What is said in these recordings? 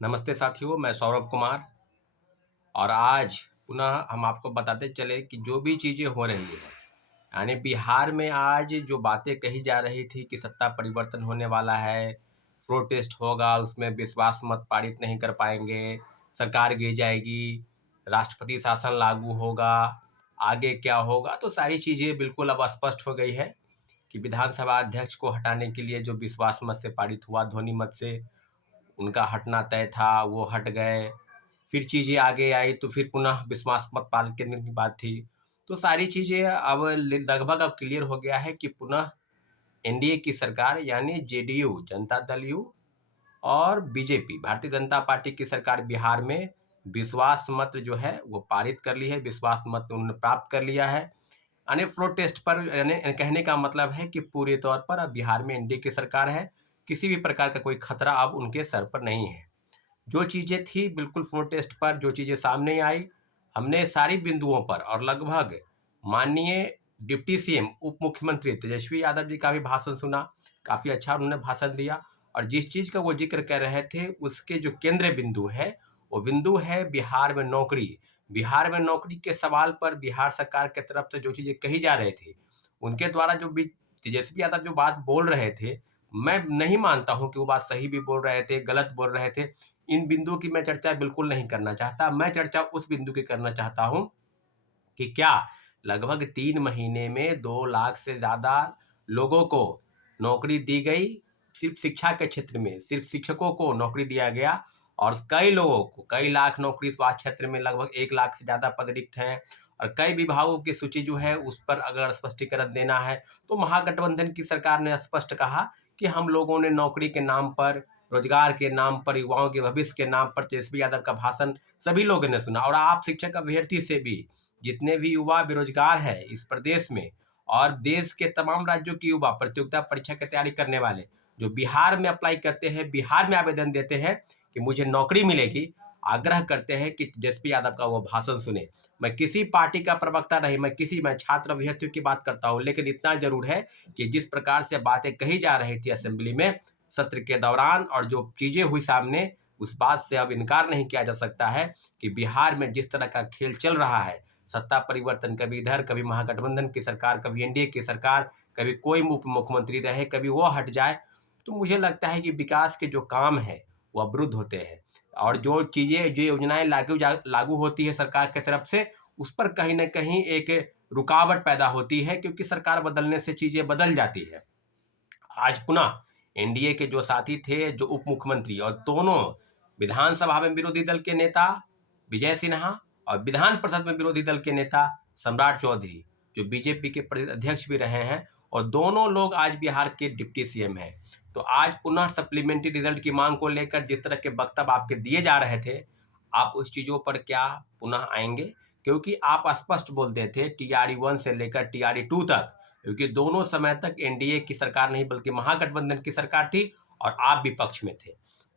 नमस्ते साथियों, मैं सौरभ कुमार। और आज पुनः हम आपको बताते चले कि जो भी चीज़ें हो रही है, यानी बिहार में आज जो बातें कही जा रही थी कि सत्ता परिवर्तन होने वाला है, प्रोटेस्ट होगा, उसमें विश्वास मत पारित नहीं कर पाएंगे, सरकार गिर जाएगी, राष्ट्रपति शासन लागू होगा, आगे क्या होगा, तो सारी चीज़ें बिल्कुल अब स्पष्ट हो गई है कि विधानसभा अध्यक्ष को हटाने के लिए जो विश्वास मत से पारित हुआ ध्वनि मत से, उनका हटना तय था, वो हट गए। फिर चीज़ें आगे आई तो फिर पुनः विश्वास मत पारित करने की बात थी। तो सारी चीज़ें अब लगभग अब क्लियर हो गया है कि पुनः एनडीए की सरकार यानी जेडीयू जनता दल यू और बीजेपी भारतीय जनता पार्टी की सरकार बिहार में विश्वास मत जो है वो पारित कर ली है, विश्वास मत उन्होंने प्राप्त कर लिया है। यानी फ्लोर टेस्ट पर, यानी कहने का मतलब है कि पूरे तौर पर अब बिहार में एनडीए की सरकार है, किसी भी प्रकार का कोई खतरा अब उनके सर पर नहीं है। जो चीज़ें थी बिल्कुल फ्लोर टेस्ट पर जो चीज़ें सामने आई, हमने सारी बिंदुओं पर और लगभग माननीय डिप्टी सीएम उप मुख्यमंत्री तेजस्वी यादव जी का भी भाषण सुना। काफ़ी अच्छा उन्होंने भाषण दिया और जिस चीज़ का वो जिक्र कर रहे थे उसके जो केंद्र बिंदु है वो बिंदु है बिहार में नौकरी। बिहार में नौकरी के सवाल पर बिहार सरकार की तरफ से जो चीज़ें कही जा रही थी, उनके द्वारा जो भी तेजस्वी यादव जो बात बोल रहे थे, मैं नहीं मानता हूं कि वो बात सही भी बोल रहे थे, गलत बोल रहे थे। इन बिंदुओं की मैं चर्चा बिल्कुल नहीं करना चाहता। मैं चर्चा उस बिंदु की करना चाहता हूं कि क्या लगभग 3 महीने में 2 लाख से ज़्यादा लोगों को नौकरी दी गई। सिर्फ शिक्षा के क्षेत्र में सिर्फ शिक्षकों को नौकरी दिया गया और कई लोगों को कई लाख नौकरी स्वास्थ्य क्षेत्र में लगभग 1 लाख से ज़्यादा पद रिक्त हैं और कई विभागों की सूची जो है उस पर अगर स्पष्टीकरण देना है तो महागठबंधन की सरकार ने स्पष्ट कहा कि हम लोगों ने नौकरी के नाम पर, रोजगार के नाम पर, युवाओं के भविष्य के नाम पर तेजस्वी यादव का भाषण सभी लोगों ने सुना। और आप शिक्षक अभ्यर्थी से भी जितने भी युवा बेरोजगार हैं इस प्रदेश में और देश के तमाम राज्यों के युवा प्रतियोगिता परीक्षा की तैयारी करने वाले जो बिहार में अप्लाई करते हैं, बिहार में आवेदन देते हैं कि मुझे नौकरी मिलेगी, आग्रह करते हैं कि तेजस्वी यादव का वो भाषण सुने। मैं किसी पार्टी का प्रवक्ता नहीं, मैं छात्र अभ्यर्थियों की बात करता हूँ, लेकिन इतना जरूर है कि जिस प्रकार से बातें कही जा रही थी असेंबली में सत्र के दौरान और जो चीजें हुई सामने, उस बात से अब इनकार नहीं किया जा सकता है कि बिहार में जिस तरह का खेल चल रहा है, सत्ता परिवर्तन कभी इधर, कभी महागठबंधन की सरकार, कभी एनडीए की सरकार, कभी कोई उप मुख्यमंत्री रहे, कभी वो हट जाए, तो मुझे लगता है कि विकास के जो काम है वो अवरुद्ध होते हैं और जो चीजें जो योजनाएं लागू होती है सरकार की तरफ से, उस पर कहीं ना कहीं एक रुकावट पैदा होती है क्योंकि सरकार बदलने से चीजें बदल जाती है। आज पुनः एनडीए के जो साथी थे, जो उप मुख्यमंत्री और दोनों विधानसभा में विरोधी दल के नेता विजय सिन्हा और विधान परिषद में विरोधी दल के नेता सम्राट चौधरी, जो बीजेपी के प्रदेश अध्यक्ष भी रहे हैं और दोनों लोग आज बिहार के डिप्टी सीएम हैं। तो आज पुनः सप्लीमेंट्री रिजल्ट की मांग को लेकर जिस तरह के वक्तव्य आपके दिए जा रहे थे, आप उस चीजों पर क्या पुनः आएंगे? क्योंकि आप स्पष्ट बोलते थे TRE 1 से लेकर TRE 2 तक, क्योंकि दोनों समय तक एनडीए की सरकार नहीं बल्कि महागठबंधन की सरकार थी और आप विपक्ष में थे।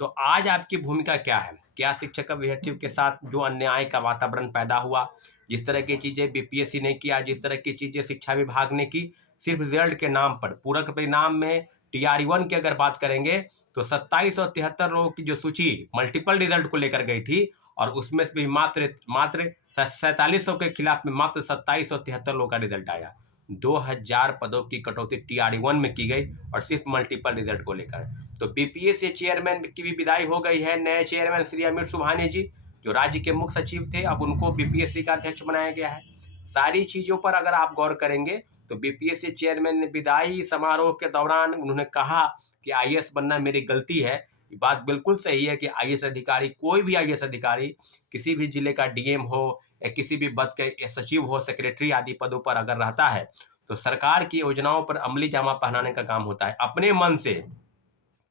तो आज आपकी भूमिका क्या है? क्या शिक्षक अभ्यर्थियों के साथ जो अन्याय का वातावरण पैदा हुआ, जिस तरह की चीजें बीपीएससी ने किया, जिस तरह की चीजें शिक्षा विभाग ने की, सिर्फ रिजल्ट के नाम पर, पूरक परिणाम में TRE 1 की अगर बात करेंगे तो 2773 लोगों की जो सूची मल्टीपल रिजल्ट को लेकर गई थी और उसमें से भी मात्र मात्र 4700 के खिलाफ में मात्र 2773 लोगों का रिजल्ट आया। 2000 पदों की कटौती TRE 1 में की गई और सिर्फ मल्टीपल रिजल्ट को लेकर। तो बीपीएससी चेयरमैन की भी विदाई हो गई है। नए चेयरमैन श्री अमित सुबहानी जी, जो राज्य के मुख्य सचिव थे, अब उनको बीपीएससी का अध्यक्ष बनाया गया है। सारी चीजों पर अगर आप गौर करेंगे तो बीपीएससी चेयरमैन ने विदाई समारोह के दौरान उन्होंने कहा कि आईएएस बनना मेरी गलती है। ये बात बिल्कुल सही है कि आईएएस अधिकारी, कोई भी आईएएस अधिकारी किसी भी जिले का डीएम हो या किसी भी पद के सचिव हो, सेक्रेटरी आदि पदों पर अगर रहता है तो सरकार की योजनाओं पर अमली जामा पहनाने का काम होता है। अपने मन से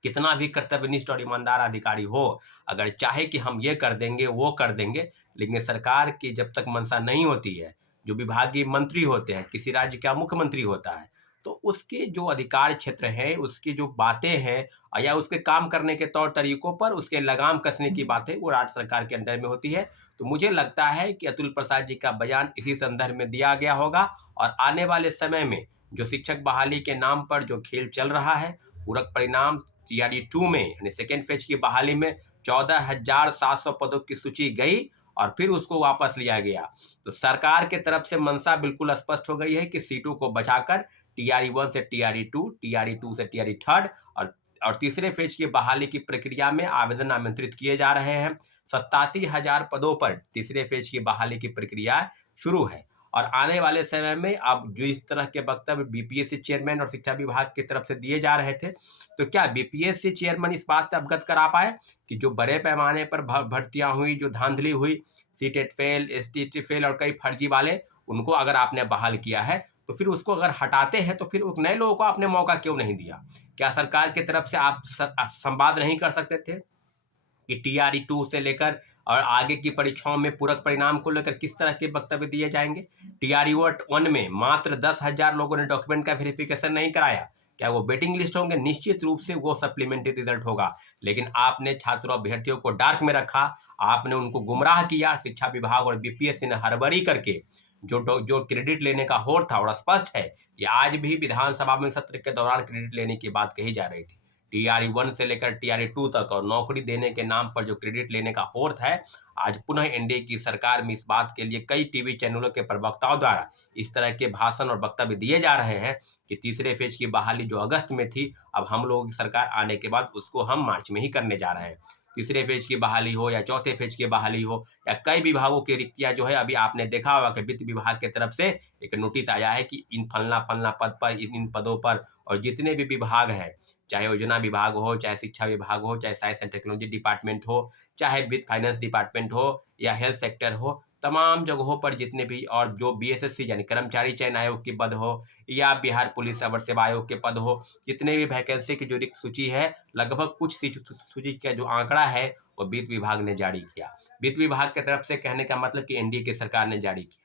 कितना भी कर्तव्यनिष्ठ और ईमानदार अधिकारी हो, अगर चाहे कि हम ये कर देंगे वो कर देंगे, लेकिन सरकार की जब तक मंशा नहीं होती है, जो विभागीय मंत्री होते हैं, किसी राज्य का मुख्यमंत्री होता है, तो उसके जो अधिकार क्षेत्र है, उसकी जो बातें हैं या उसके काम करने के तौर तरीकों पर उसके लगाम कसने की बातें वो राज्य सरकार के अंदर में होती है। तो मुझे लगता है कि अतुल प्रसाद जी का बयान इसी संदर्भ में दिया गया होगा और आने वाले समय में जो शिक्षक बहाली के नाम पर जो खेल चल रहा है, पूरक परिणाम TRE 2 में यानी सेकेंड फेज की बहाली में 14,700 पदों की सूची गई और फिर उसको वापस लिया गया। तो सरकार के तरफ से मंशा बिल्कुल स्पष्ट हो गई है कि सीटों को बचाकर टीआरई 1 से टीआरई 2, टीआरई 2 से टीआरई 3 और तीसरे फेज की बहाली की प्रक्रिया में आवेदन आमंत्रित किए जा रहे हैं। 87,000 पदों पर तीसरे फेज की बहाली की प्रक्रिया शुरू है और आने वाले समय में अब जो इस तरह के वक्तव्य बीपीएससी चेयरमैन और शिक्षा विभाग की तरफ से दिए जा रहे थे, तो क्या बीपीएससी चेयरमैन इस बात से अवगत करा पाए कि जो बड़े पैमाने पर भर्तियां हुई, जो धांधली हुई, सीटेट फेल, एसटीटी फेल और कई फर्जी वाले, उनको अगर आपने बहाल किया है तो फिर उसको अगर हटाते हैं तो फिर नए लोगों को आपने मौका क्यों नहीं दिया? क्या सरकार की तरफ से आप संवाद नहीं कर सकते थे कि टीआरई 2 से लेकर और आगे की परीक्षाओं में पूरक परिणाम को लेकर किस तरह के वक्तव्य दिए जाएंगे? टीआरई 1 में मात्र 10,000 लोगों ने डॉक्यूमेंट का वेरिफिकेशन नहीं कराया, क्या वो वेटिंग लिस्ट होंगे? निश्चित रूप से वो सप्लीमेंट्री रिजल्ट होगा, लेकिन आपने छात्रों अभ्यर्थियों को डार्क में रखा, आपने उनको गुमराह किया। शिक्षा विभाग और बीपीएससी ने हड़बड़ी करके जो क्रेडिट लेने का होड़ था, और स्पष्ट है कि आज भी विधानसभा में सत्र के दौरान क्रेडिट लेने की बात कही जा रही थी। टीआरई 1 से लेकर टीआरई 2 तक और नौकरी देने के नाम पर जो क्रेडिट लेने का होड़ है, आज पुनः एनडीए की सरकार में इस बात के लिए कई टीवी चैनलों के प्रवक्ताओं द्वारा इस तरह के भाषण और वक्तव्य दिए जा रहे हैं कि तीसरे फेज की बहाली जो अगस्त में थी, अब हम लोगों की सरकार आने के बाद उसको हम मार्च में ही करने जा रहे हैं। तीसरे फेज की बहाली हो या चौथे फेज की बहाली हो या कई विभागों की रिक्तियां जो है, अभी आपने देखा होगा कि वित्त विभाग की तरफ से एक नोटिस आया है कि इन फलना फलना पद पर, इन पदों पर, और जितने भी विभाग हैं, चाहे योजना विभाग हो, चाहे शिक्षा विभाग हो, चाहे साइंस एंड टेक्नोलॉजी डिपार्टमेंट हो, चाहे विद फाइनेंस डिपार्टमेंट हो या हेल्थ सेक्टर हो, तमाम जगहों पर जितने भी, और जो बीएसएससी यानी कर्मचारी चयन आयोग के पद हो या बिहार पुलिस अवर सेवा आयोग के पद हो, जितने भी वैकेंसी की जो रिक्त सूची है, लगभग कुछ सूची का जो आंकड़ा है वो वित्त विभाग ने जारी किया। वित्त विभाग की तरफ से कहने का मतलब कि एनडीए की सरकार ने जारी किया।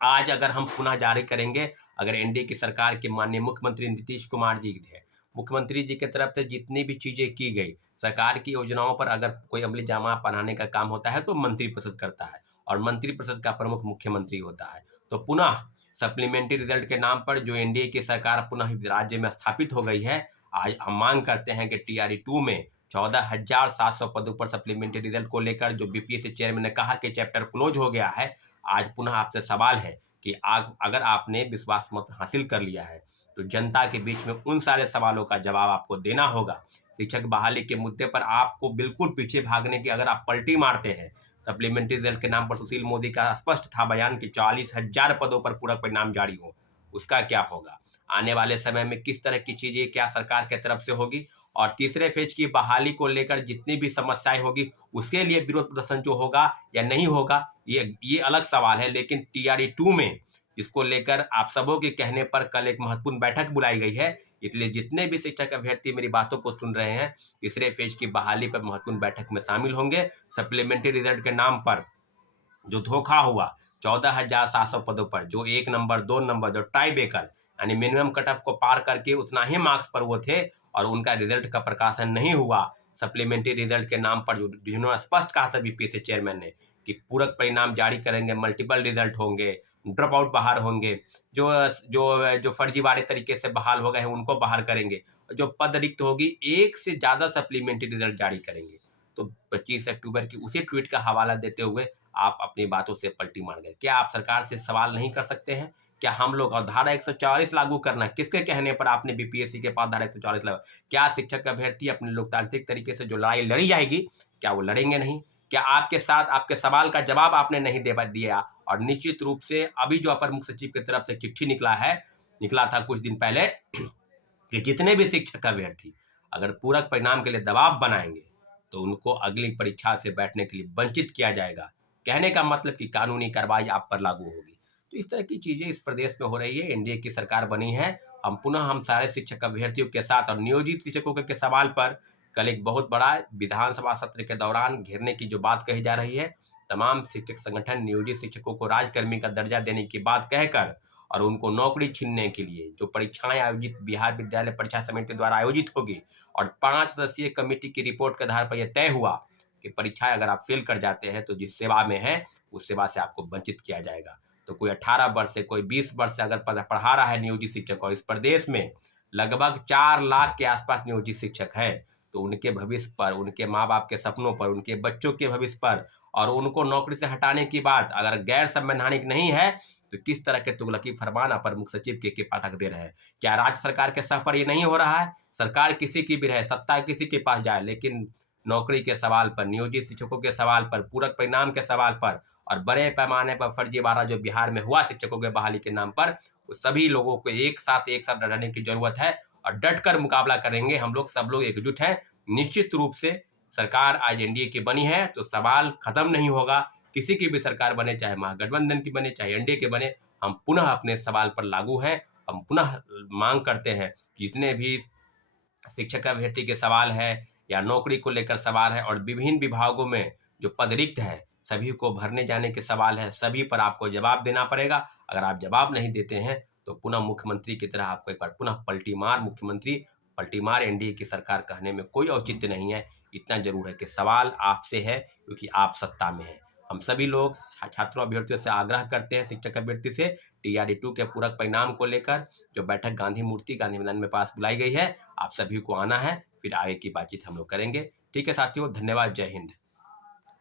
आज अगर हम पुनः जारी करेंगे, अगर एनडीए की सरकार के माननीय मुख्यमंत्री नीतीश कुमार जी थे, मुख्यमंत्री जी की तरफ से जितनी भी चीजें की गई, सरकार की योजनाओं पर अगर कोई अमली जामा बनाने का काम होता है तो मंत्रिपरिषद करता है और मंत्रिपरिषद का प्रमुख मुख्यमंत्री होता है। तो पुनः सप्लीमेंट्री रिजल्ट के नाम पर जो एनडीए की सरकार पुनः राज्य में स्थापित हो गई है, आज हम मांग करते हैं कि टीआरई 2 में 14,700 पदों पर सप्लीमेंट्री रिजल्ट को लेकर जो बीपीएससी चेयरमैन ने कहा कि चैप्टर क्लोज हो गया है, आज पुनः आपसे सवाल है कि अगर आपने विश्वास मत हासिल कर लिया है तो जनता के बीच में उन सारे सवालों का जवाब आपको देना होगा। शिक्षक बहाली के मुद्दे पर आपको बिल्कुल पीछे भागने की अगर आप पलटी मारते हैं, सप्लीमेंट्री रिजल्ट के नाम पर सुशील मोदी का स्पष्ट था बयान कि 40,000 पदों पर पूरक परिणाम जारी हो, उसका क्या होगा? आने वाले समय में किस तरह की चीजें क्या सरकार की तरफ से होगी? और तीसरे फेज की बहाली को लेकर जितनी भी समस्याएं होगी, उसके लिए विरोध प्रदर्शन जो होगा या नहीं होगा, ये अलग सवाल है। लेकिन टीआरई 2 में इसको लेकर आप सबों के कहने पर कल एक महत्वपूर्ण बैठक बुलाई गई है, इसलिए जितने भी शिक्षक अभ्यर्थी मेरी बातों को सुन रहे हैं, तीसरे फेज की बहाली पर महत्वपूर्ण बैठक में शामिल होंगे। सप्लीमेंट्री रिजल्ट के नाम पर जो धोखा हुआ 14,700 पदों पर, जो 1 नंबर 2 नंबर जो टाई ब्रेकर यानी मिनिमम कट ऑफ को पार करके उतना ही मार्क्स पर वो थे और उनका रिजल्ट का प्रकाशन नहीं हुआ। सप्लीमेंट्री रिजल्ट के नाम पर जिन्होंने स्पष्ट कहा था बीपीएससी चेयरमैन ने कि पूरक परिणाम जारी करेंगे, मल्टीपल रिजल्ट होंगे, ड्रॉप आउट बाहर होंगे, जो जो जो फर्जीवाड़े तरीके से बहाल हो गए हैं उनको बाहर करेंगे, जो पद रिक्त होगी एक से ज्यादा सप्लीमेंट्री रिजल्ट जारी करेंगे। तो 25 अक्टूबर की उसी ट्वीट का हवाला देते हुए आप अपनी बातों से पलटी मार गए। क्या आप सरकार से सवाल नहीं कर सकते हैं? क्या हम लोग, और धारा 144 लागू करना किसके कहने पर आपने बीपीएससी के पास धारा 144 लगा? क्या शिक्षक अभ्यर्थी अपने लोकतांत्रिक तरीके से जो लड़ाई लड़ी जाएगी, क्या वो लड़ेंगे नहीं? क्या आपके साथ आपके सवाल का जवाब आपने नहीं दे दिया? और निश्चित रूप से अभी जो अपर मुख्य सचिव की तरफ से चिट्ठी निकला था कुछ दिन पहले कि जितने भी शिक्षक अभ्यर्थी अगर पूरक परिणाम के लिए दबाव बनाएंगे तो उनको अगली परीक्षा से बैठने के लिए वंचित किया जाएगा। कहने का मतलब कि कानूनी कार्रवाई आप पर लागू होगी। तो इस तरह की चीजें इस प्रदेश में हो रही है। एनडीए की सरकार बनी है, हम सारे शिक्षक अभ्यर्थियों के साथ और नियोजित शिक्षकों के सवाल पर कल एक बहुत बड़ा विधानसभा सत्र के दौरान घेरने की जो बात कही जा रही है, तमाम शिक्षक संगठन नियोजित शिक्षकों को राजकर्मी का दर्जा देने की बात कहकर और उनको नौकरी छीनने के लिए जो परीक्षाएं आयोजित बिहार विद्यालय परीक्षा समिति द्वारा आयोजित होगी और 5 सदस्यीय कमेटी की रिपोर्ट के आधार पर यह तय हुआ कि परीक्षाएं अगर आप फेल कर जाते हैं तो जिस सेवा में है उस सेवा से आपको वंचित किया जाएगा। तो कोई 18 वर्ष से कोई 20 वर्ष से अगर पढ़ा रहा है नियोजित शिक्षक, और इस प्रदेश में लगभग 4 लाख के आसपास नियोजित शिक्षक हैं, तो उनके भविष्य पर, उनके माँ बाप के सपनों पर, उनके बच्चों के भविष्य पर और उनको नौकरी से हटाने की बात अगर गैर संवैधानिक नहीं है तो किस तरह के तुगलकी फरमान अपर मुख्य सचिव के पाठक दे रहे हैं? क्या राज्य सरकार के स्तर पर ये नहीं हो रहा है? सरकार किसी की भी रहे, सत्ता किसी के पास जाए, लेकिन नौकरी के सवाल पर, नियोजित शिक्षकों के सवाल पर, पूरक परिणाम के सवाल पर और बड़े पैमाने पर फर्जीवाड़ा जो बिहार में हुआ शिक्षकों के बहाली के नाम पर, सभी लोगों को एक साथ डटने की जरूरत है और डटकर मुकाबला करेंगे। हम लोग सब लोग एकजुट हैं। निश्चित रूप से सरकार आज एनडीए की बनी है तो सवाल खत्म नहीं होगा। किसी की भी सरकार बने, चाहे महागठबंधन की बने, चाहे एनडीए के बने, हम पुनः अपने सवाल पर लागू हैं। हम पुनः मांग करते हैं जितने भी शिक्षक अभ्यर्थी के सवाल है या नौकरी को लेकर सवाल है और विभिन्न विभागों में जो पद रिक्त है सभी को भरने जाने के सवाल है, सभी पर आपको जवाब देना पड़ेगा। अगर आप जवाब नहीं देते हैं तो पुनः मुख्यमंत्री की तरह आपको एक बार पुनः पलटीमार मुख्यमंत्री, पलटीमार एनडीए की सरकार कहने में कोई औचित्य नहीं है। इतना जरूर है कि सवाल आपसे है क्योंकि आप सत्ता में हैं। हम सभी लोग छात्रों अभ्यर्थियों से आग्रह करते हैं, शिक्षक अभ्यर्थी से टीआरई 2 के पूरक परिणाम को लेकर जो बैठक गांधी मूर्ति गांधी मैदान में पास बुलाई गई है, आप सभी को आना है, फिर आगे की बातचीत हम लोग करेंगे। ठीक है साथियों, धन्यवाद, जय हिंद।